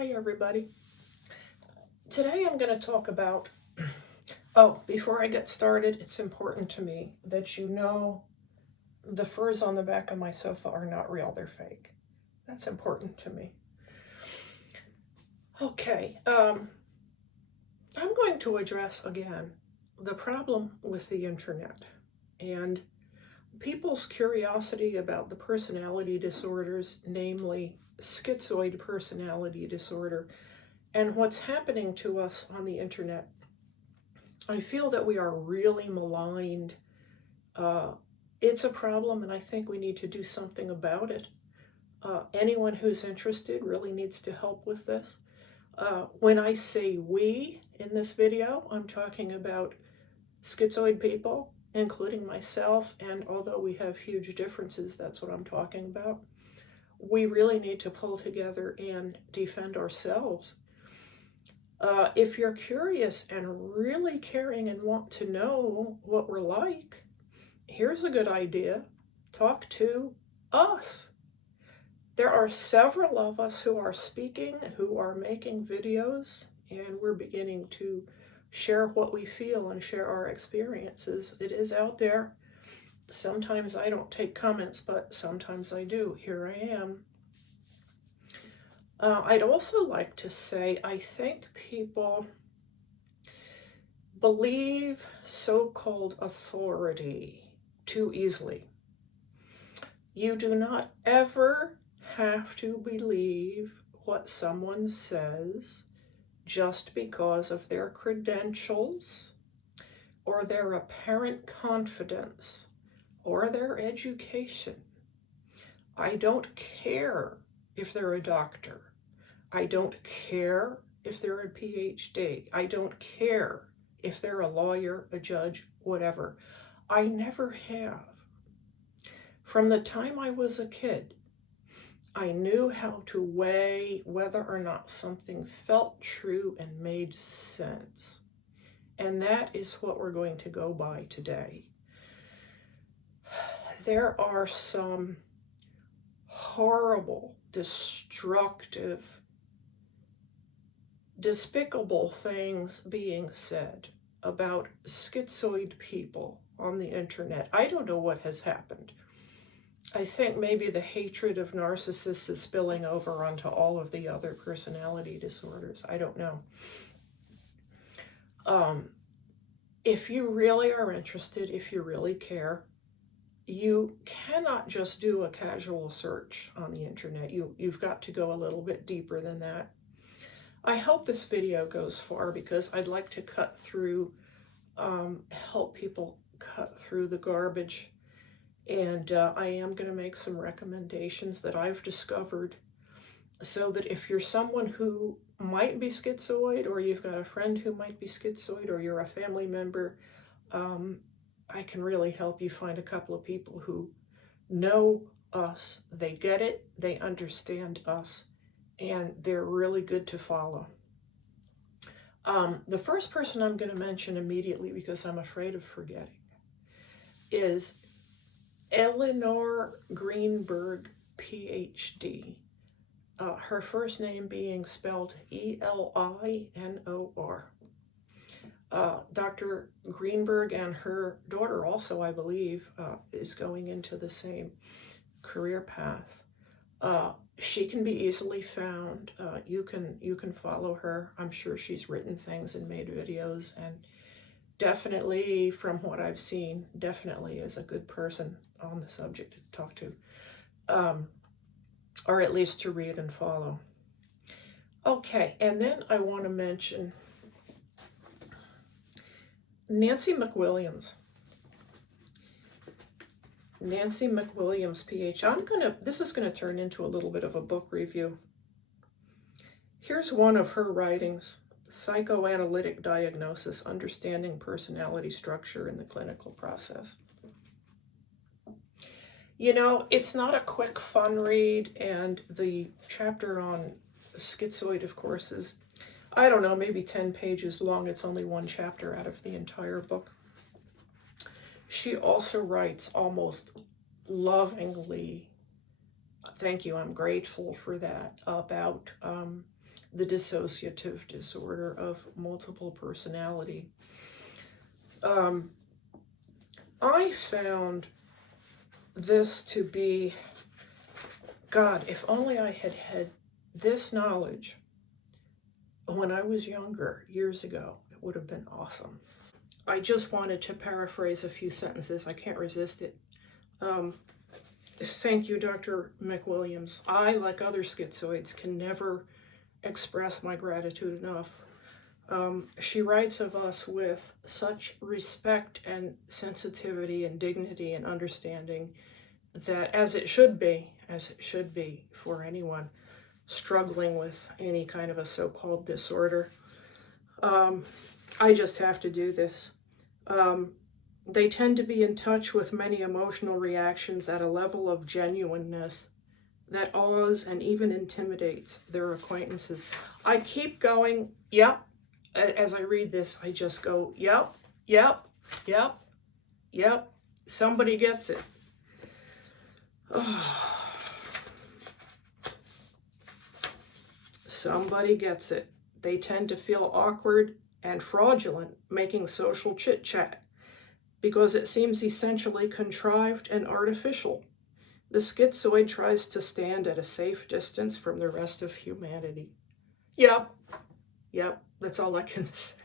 Hi everybody. Today I'm going to talk about, before I get started, it's important to me that you know the furs on the back of my sofa are not real, they're fake. That's important to me. Okay, I'm going to address again the problem with the internet and people's curiosity about the personality disorders, namely schizoid personality disorder, and what's happening to us on the internet. I feel that we are really maligned. It's a problem, and I think we need to do something about it. Anyone who's interested really needs to help with this. When I say we in this video, I'm talking about schizoid people, including myself, and although we have huge differences, that's what I'm talking about. We really need to pull together and defend ourselves. If you're curious and really caring and want to know what we're like, here's a good idea. Talk to us. There are several of us who are speaking, who are making videos, and we're beginning to share what we feel and share our experiences. It is out there. Sometimes I don't take comments, but sometimes I do. Here I am. I'd also like to say, I think people believe so-called authority too easily. You do not ever have to believe what someone says just because of their credentials or their apparent confidence or their education. I don't care if they're a doctor. I don't care if they're a PhD. I don't care if they're a lawyer, a judge, whatever. I never have. From the time I was a kid, I knew how to weigh whether or not something felt true and made sense. And that is what we're going to go by today. There are some horrible, destructive, despicable things being said about schizoid people on the internet. I don't know what has happened. I think maybe the hatred of narcissists is spilling over onto all of the other personality disorders. I don't know. If you really are interested, if you really care, you cannot just do a casual search on the internet. You've got to go a little bit deeper than that. I hope this video goes far because I'd like to cut through, help people cut through the garbage. And I am going to make some recommendations that I've discovered so that if you're someone who might be schizoid, or you've got a friend who might be schizoid, or you're a family member, I can really help you find a couple of people who know us, they get it, they understand us, and they're really good to follow. The first person I'm going to mention immediately, because I'm afraid of forgetting, is Eleanor Greenberg, PhD. Her first name being spelled E-L-I-N-O-R. Dr. Greenberg and her daughter also, I believe, is going into the same career path. She can be easily found. You can follow her. I'm sure she's written things and made videos, and definitely, from what I've seen, definitely is a good person on the subject to talk to, or at least to read and follow. Okay, and then I want to mention Nancy McWilliams. Nancy McWilliams, PhD. This is going to turn into a little bit of a book review. Here's one of her writings, Psychoanalytic Diagnosis, Understanding Personality Structure in the Clinical Process. You know, it's not a quick, fun read, and the chapter on schizoid, of course, is, I don't know, maybe 10 pages long. It's only one chapter out of the entire book. She also writes almost lovingly, thank you, I'm grateful for that, about the dissociative disorder of multiple personality. I found this to be, God, if only I had had this knowledge when I was younger, years ago, it would have been awesome. I just wanted to paraphrase a few sentences. I can't resist it. Thank you, Dr. McWilliams. I, like other schizoids, can never express my gratitude enough. She writes of us with such respect and sensitivity and dignity and understanding that, as it should be for anyone struggling with any kind of a so-called disorder. I just have to do this. They tend to be in touch with many emotional reactions at a level of genuineness that awes and even intimidates their acquaintances. I keep going, yep. As I read this, I just go, yep, yep, yep, yep. Somebody gets it. Oh. Somebody gets it. They tend to feel awkward and fraudulent making social chit-chat because it seems essentially contrived and artificial. The schizoid tries to stand at a safe distance from the rest of humanity. Yep, that's all I can say.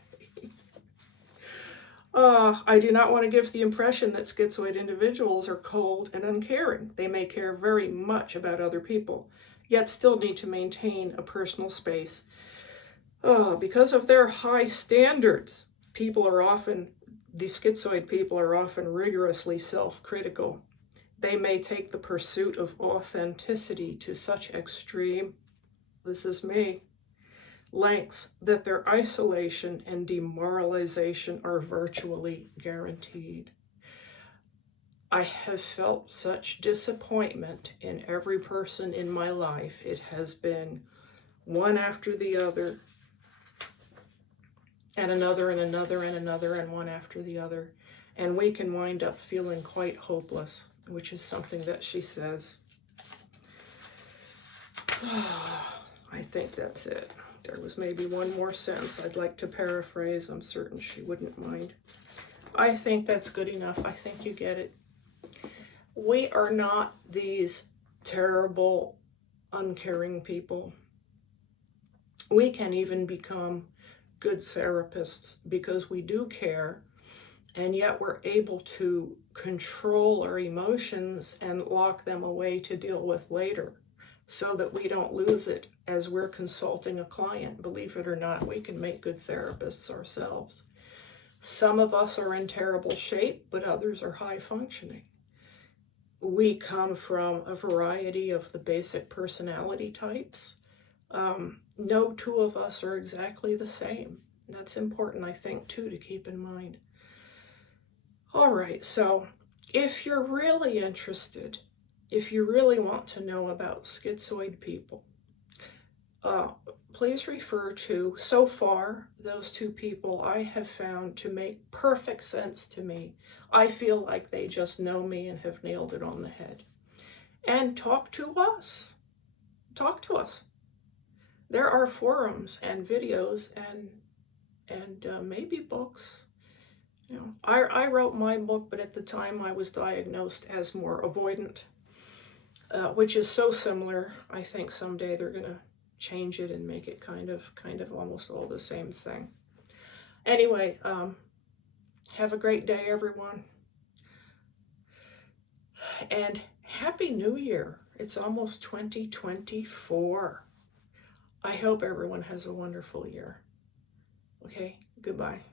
I do not want to give the impression that schizoid individuals are cold and uncaring. They may care very much about other people, yet still need to maintain a personal space. Because of their high standards, the schizoid people are often rigorously self-critical. They may take the pursuit of authenticity to such extreme, this is me, lengths that their isolation and demoralization are virtually guaranteed. I have felt such disappointment in every person in my life. It has been one after the other, and another, and another, and another, and one after the other. And we can wind up feeling quite hopeless, which is something that she says. I think that's it. There was maybe one more sentence I'd like to paraphrase. I'm certain she wouldn't mind. I think that's good enough. I think you get it. We are not these terrible, uncaring people. We can even become good therapists because we do care, and yet we're able to control our emotions and lock them away to deal with later, so that we don't lose it as we're consulting a client. Believe it or not, we can make good therapists ourselves. Some of us are in terrible shape, but others are high functioning. We come from a variety of the basic personality types. No two of us are exactly the same. That's important, I think, too, to keep in mind. All right, so if you're really interested, if you really want to know about schizoid people, please refer to, so far, those two people I have found to make perfect sense to me. I feel like they just know me and have nailed it on the head. And talk to us. Talk to us. There are forums and videos and maybe books. You know, I wrote my book, but at the time I was diagnosed as more avoidant, which is so similar. I think someday they're gonna change it and make it kind of almost all the same thing. Anyway, have a great day, everyone. And Happy New Year. It's almost 2024. I hope everyone has a wonderful year. Okay, goodbye.